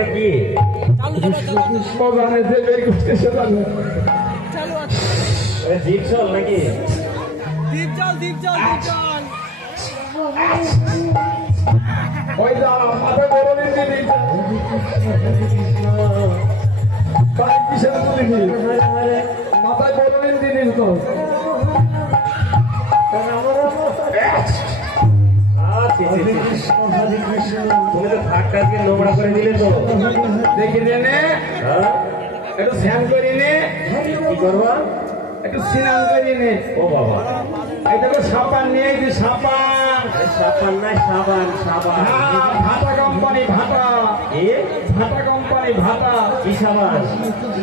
নামটা কি? দীপজল নাকি? ওই যা মাথা বড় নিতে কিসের তুলিনি মাথায় বড় নিতে দিস তো তুমি তো ভাগটাকে নোংরা করে দিলে তো। দেখি নে একটু স্নান করি নে। কি করবা? একটু স্নান করি নে। ও বাবা, এটা তো সাবান নিয়ে যে সাবান সাবান নাই, সাবান সাবান। ভাটা কোম্পানি ভাটা ভাটা কোম্পানি ভাটা। কি সাবান?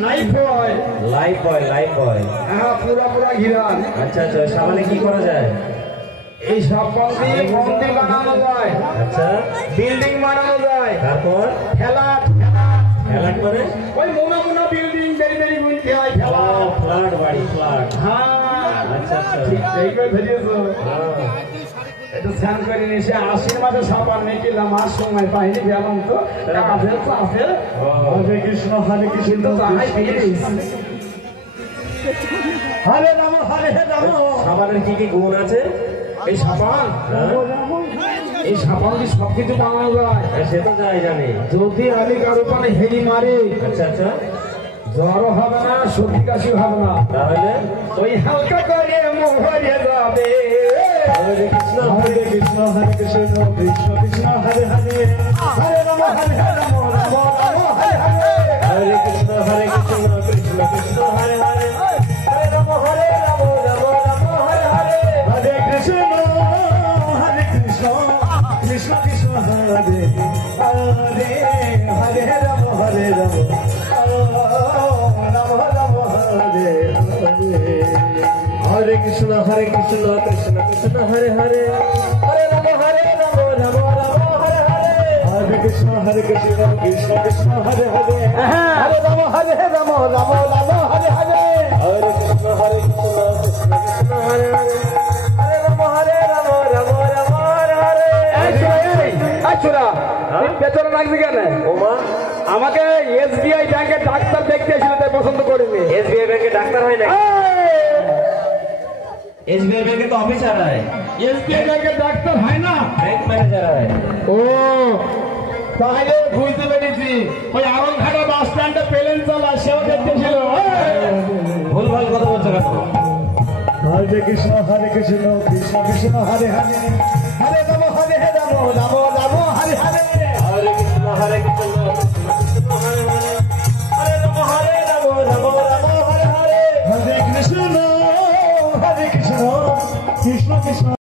লাইফ বয় লাইফ বয়, লাইফ বয়। হ্যাঁ পুরা পুরা ঘিরান। আচ্ছা আচ্ছা, সাবানে কি করা যায়? এই সাবান দিয়ে মন্দির বানানো যায়। আচ্ছা, বিল্ডিং বানানো যায়। তারপর ফ্ল্যাট ফ্ল্যাট মানে? ওই মোনা মোনা বিল্ডিং বেরি বেরি গুনতে হয় ফ্ল্যাট। ফ্ল্যাট বাড়ি, ফ্ল্যাট। হ্যাঁ আচ্ছা আচ্ছা, ঠিক এইবার ধরিয়েছো। হ্যাঁ। একটু স্নান করে নিয়েছে। আশ্বিন মাসে সাবান নিয়ে গেলাম, আর সময় পাইনি গেলাম তো কাজে তো আছে। হরে কৃষ্ণ তো তাহাই পেয়েছি। হরে রাম হরে রাম। সাবানের কি কি গুণ আছে? এই সাবান এই সাবান কি সবকিছু বানানো যায়? সে তো যাই জানি। যদি আমি কারো পানে হেলি মারি, আচ্ছা আচ্ছা, জ্বরও হবে না, সর্দি কাশি হবে না। তাহলে ওই হালকা করে মোহরে যাবে। হরে কৃষ্ণ হরে কৃষ্ণ কৃষ্ণ কৃষ্ণ হরে হরে হরে রাম রাম রাম হরে হরে। হরে কৃষ্ণ কৃষ্ণ কৃষ্ণ হরে হরে, হরে রাম রাম রাম হরে হরে। হরে কৃষ্ণ কৃষ্ণ কৃষ্ণ হরে হরে হরে রাম রাম রাম রাম হরে হরে। হরে কৃষ্ণ কৃষ্ণ কৃষ্ণ হরে হরে, হরে রাম রাম রাম হরে হরে। হরে কৃষ্ণ কৃষ্ণ কৃষ্ণ হরে হরে, হরে রাম রাম রাম হরে হরে। হরে কৃষ্ণ কৃষ্ণ কৃষ্ণ হরে হরে, হরে রাম রাম রাম হরে হরে। আচ্ছা পেছনে লাগছে কেন? ওমা, আমাকে এসবিআই ব্যাংকের ডাক্তার দেখতে এসেছিল, তাই পছন্দ করিনি। এসবিআই ব্যাংকে ডাক্তার হয় না? এসবিআই ব্যাংকে তো অফিসার হয়। এসবিআই ব্যাংকের ডাক্তার হয় না, ব্যাংক ম্যানেজার হয়। ও তাহলে বুঝতে পেরেছি। ওই আরংঘাটা বাস স্ট্যান্ডে প্লেন চালা, সেও দেখতে ছিল। ভুল ভাল কথা বলছো কেন? হরে কৃষ্ণ কৃষ্ণ কৃষ্ণ হরে হরে হরে